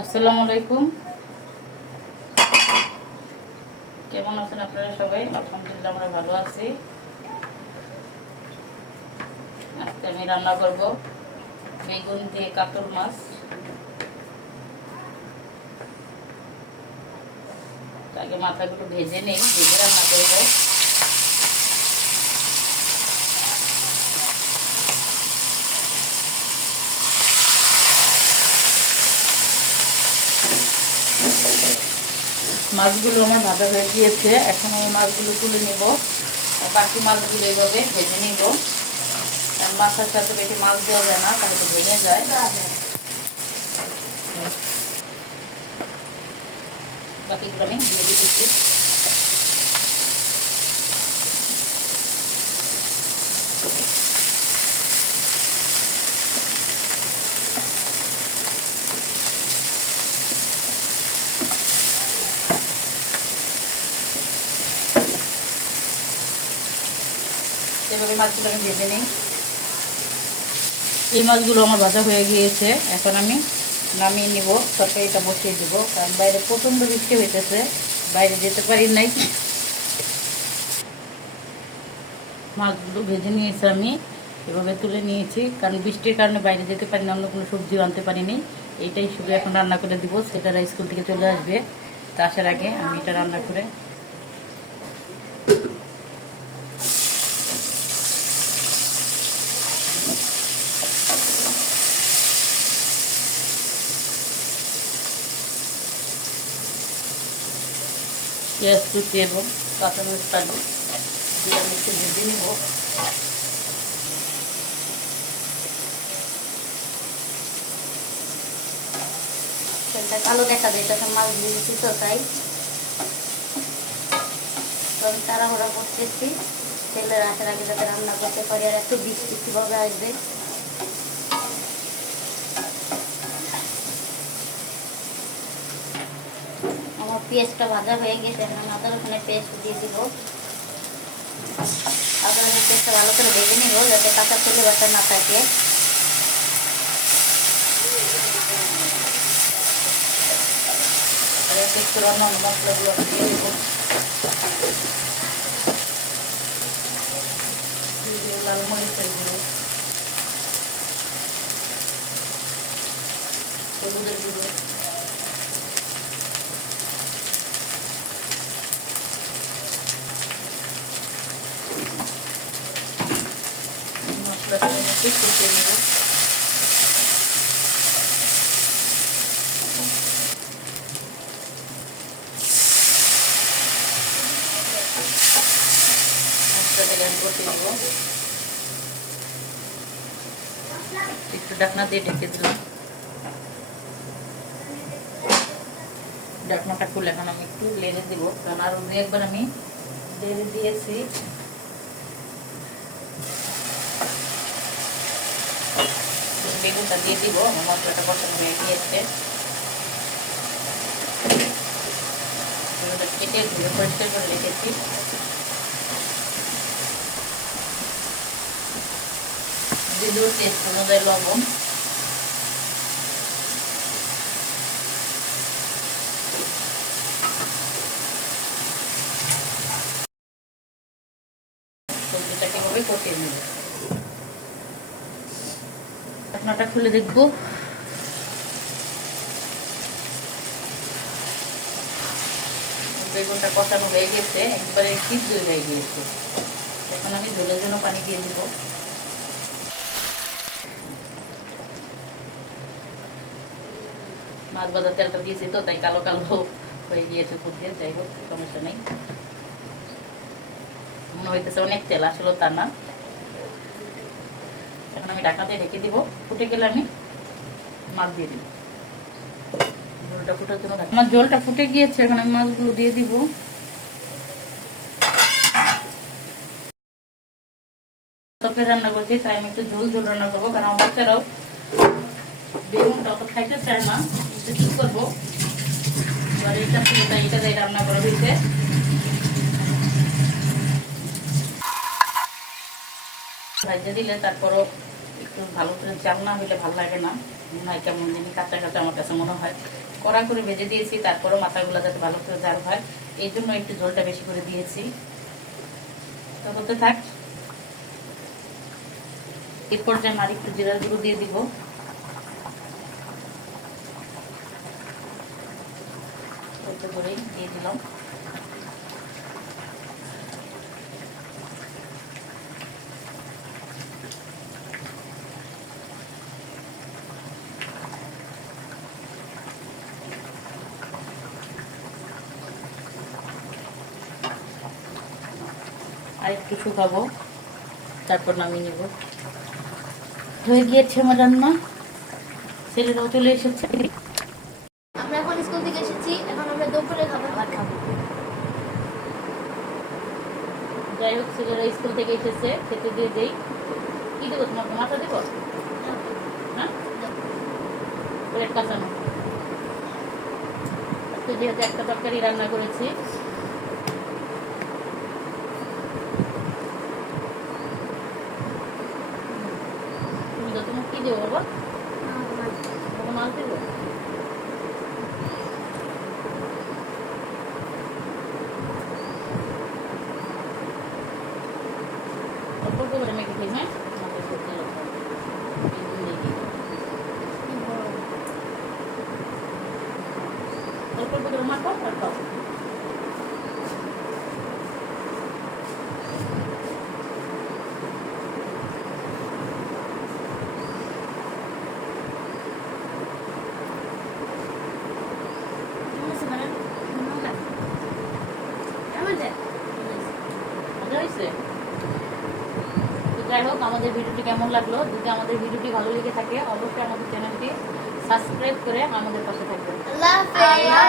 আসসালামু আলাইকুম। কেমন আছেন আপনারা সবাই? আলহামদুলিল্লাহ আমরা ভালো আছি। আজকে আমি রান্না করব বেগুন দিয়ে কাতল মাছ। আগে মাথাগুলো ভেজে নেই, ভেজে রান্না করব। মাছগুলো আমার ভাজা হয়ে গিয়েছে, এখন আমি মাছগুলো তুলে নেব। বাকি মাছগুলো এইভাবে ভেজে নিব। মাছের সাথে বেশি মাছ দেওয়া যায় না, তাহলে তো ভেঙে যায়। বাকিগুলো আমি দিয়ে দিচ্ছি। এভাবে মাছগুলো আমি ভেজে নিই। এই মাছগুলো আমার ভাজা হয়ে গিয়েছে, এখন আমি নামিয়ে নিব। তরকারিটা বসিয়ে দিব, কারণ বাইরে প্রচণ্ড বৃষ্টি হইতেছে, বাইরে যেতে পারি নাই। মাছগুলো ভেজে নিয়েছি, আমি এভাবে তুলে নিয়েছি, কারণ বৃষ্টির কারণে বাইরে যেতে পারি না, অন্য কোনো সবজিও আনতে পারিনি। এইটাই শুধু এখন রান্না করে দিব। ছেলেরা স্কুল থেকে চলে আসবে, তা আসার আগে আমি এটা রান্না করে পেঁয়াজ কুচি এবং কাঁচামরিচ কাটি দিয়ে আমি একটু ভেজে নিব। কালো দেখা যায়, এটাতে মাছ দিয়েছি তো, তাই আমি তাড়াহুড়া করতেছি। ছেলের আসার আগে যাতে রান্না করতে পারি। আর একটু বৃষ্টি কীভাবে আসবে। আমার পেঁয়াজটা ভাজা হয়ে গেছে, এখন আদা রসুনের পেস্ট দিয়ে দিব। আদা রসুনের পেস্টটা ভালো করে ভেজে নিব, যাতে কাঁচা তেলে বাটা না থাকে। আর একটু রান্না মশলাগুলো দিয়ে দেবো। লাল মরিচের গুঁড়ো, হলুদের গুঁড়ো, মশলাটা একটু কষিয়ে নেব। মশলাটাকে আমি কষিয়ে নেব। একটু ঢাকনা দিয়ে ঢেকে দিলাম। ঢাকনাটা খুলে এখন আমি একটু লেড়ে দিব, কারণ আরো একবার আমি লেড়ে দিয়েছি। বেগুনটা দিয়ে দিব। আমার মশলাটা পছন্দ হয়ে গিয়েছে। বেগুনটা কেটে ধুয়ে পরিষ্কার করে রেখেছি। দিয়ে দেবো টেস্ট অনুযায়ী লবণ। সবজিটাকে এভাবে কষিয়ে নেব। ঢাকনাটা খুলে দেখবো। বেগুনটা কষানো হয়ে গেছে, একবারে সিদ্ধ হয়ে গিয়েছে। এখন আমি ঝোলের জন্য পানি দিয়ে দিব। মাছ ভাজার তেলটা দিয়েছি তো, তাই কালো কালো হয়ে গিয়েছে উপর দিয়ে। যাই হোক, সমস্যা নেই। মনে হইতেছে অনেক তেল, আসলে তা না। এখন আমি ঢাকা দিয়ে ঢেকে দিব। ফুটে গেলে আমি মাছ দিয়ে দিব। ঝোলটা ফুটার জন্য আমার ঝোলটা ফুটে গিয়েছে, এখন আমি মাছগুলো দিয়ে দিব। তরকারি রান্না করছি, তাই আমি একটু ঝোল ঝোল রান্না করবো, কারণ আমার বাচ্চারাও বেগুনটা অত খাইতে চায় না। কি করবো, এবার এটা ছিল তাই এটা দিয়ে রান্না করা হয়েছে। ভাজা দিলে তারপরও একটু ভালো করে জাল না হইলে ভালো লাগে না। নয় কেমন জানি কাঁচা কাঁচা আমার কাছে মনে হয়। কড়া করে ভেজে দিয়েছি, তারপরেও মাথাগুলো যাতে ভালো করে জাল হয় এই জন্য একটু ঝোলটা বেশি করে দিয়েছি। তো হতে থাক। এরপর যেন আর একটু জিরার গুঁড়ো দিয়ে দিব। একটু করেই দিয়ে দিলাম। আর একটু শুকাবো, তারপর নামিয়ে নেব। হয়ে গিয়েছে আমার রান্না, ছেলেরাও চলে এসেছে। আমরা এখন স্কুল থেকে এসেছি, এখন আমরা দুপুরে খাবার ভাত খাবো। যাই হোক, ছেলেরা স্কুল থেকে এসেছে, খেতে দিয়ে দেই। কি দেবো তোমাকে, মাথা দেবো? হ্যাঁ, প্লেট কাঁচানো। আজকে যেহেতু একটা তরকারি রান্না করেছি, তুমি তো তোমাকে কি দেবো বাবা? মাছ দেবো। অল্প অল্প করে মেখে খেয়ে, হ্যাঁ, মাছের সবজি রাখবো। অল্প অল্প করে মাখো আর খাও। মজা হয়েছে? তো যাই হোক, আমাদের ভিডিওটি কেমন লাগলো? যদি আমাদের ভিডিওটি ভালো লেগে থাকে অবশ্যই আমাদের চ্যানেলটি সাবস্ক্রাইব করে আমাদের পাশে থাকবেন। আল্লাহ হাফেজ।